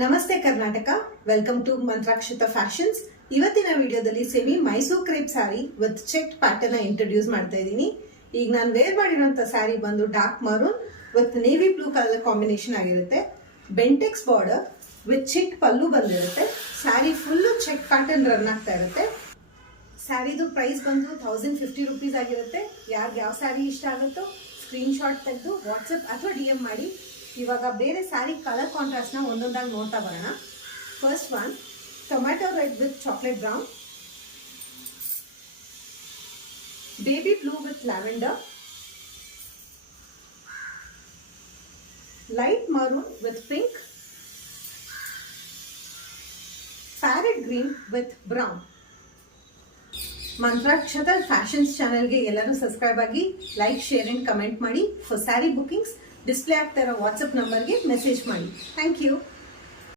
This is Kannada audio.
ನಮಸ್ತೆ Karnataka, welcome to Mantrakshita fashions. ಇವತ್ತಿನ ವಿಡಿಯೋದಲ್ಲಿ semi Mysore crepe saree with check pattern introduce ಮಾಡ್ತಾ ಇದ್ದೀನಿ. ಈಗ ನಾನು ವೇರ್ ಮಾಡಿರುವಂತ ಸ್ಯಾರಿ ಬಂದು dark maroon with navy blue colour combination ಆಗಿರುತ್ತೆ. Bentex border with check pallu ಬಂದಿರುತ್ತೆ. Saree full check pattern run ಆಗ್ತಾ ಇರುತ್ತೆ. ಸ್ಯಾರಿದು ಪ್ರೈಸ್ ಬಂದು 1050 ರುಪೀಸ್ ಆಗಿರುತ್ತೆ. ಯಾರಿಗೆ ಯಾವ ಸ್ಯಾರಿ ಇಷ್ಟ ಆಗುತ್ತೋ ಸ್ಕ್ರೀನ್ ಶಾಟ್ ತೆಗೆದು ವಾಟ್ಸಪ್ ಅಥವಾ DM ಮಾಡಿ. ಇವಾಗ ಬೇರೆ ಸ್ಯಾರಿ ಕಲರ್ ಕಾಂಟ್ರಾಸ್ಟ್ನ ಒಂದೊಂದಾಗಿ ನೋಡ್ತಾ ಬರೋಣ. First one tomato red with chocolate brown, baby blue with lavender, light maroon with pink, parrot green with brown. Mantrakshata fashions ಚಾನೆಲ್ಗೆ ಎಲ್ಲರೂ ಸಬ್ಸ್ಕ್ರೈಬ್ ಆಗಿ, ಲೈಕ್, ಶೇರ್ ಅಂಡ್ ಕಮೆಂಟ್ ಮಾಡಿ. ಫಾರ್ ಸ್ಯಾರಿ ಬುಕಿಂಗ್ಸ್ ಡಿಸ್ಪ್ಲೇ ಆಗ್ತಾ ಇರೋ ವಾಟ್ಸಪ್ ನಂಬರ್ಗೆ ಮೆಸೇಜ್ ಮಾಡಿ. Thank you.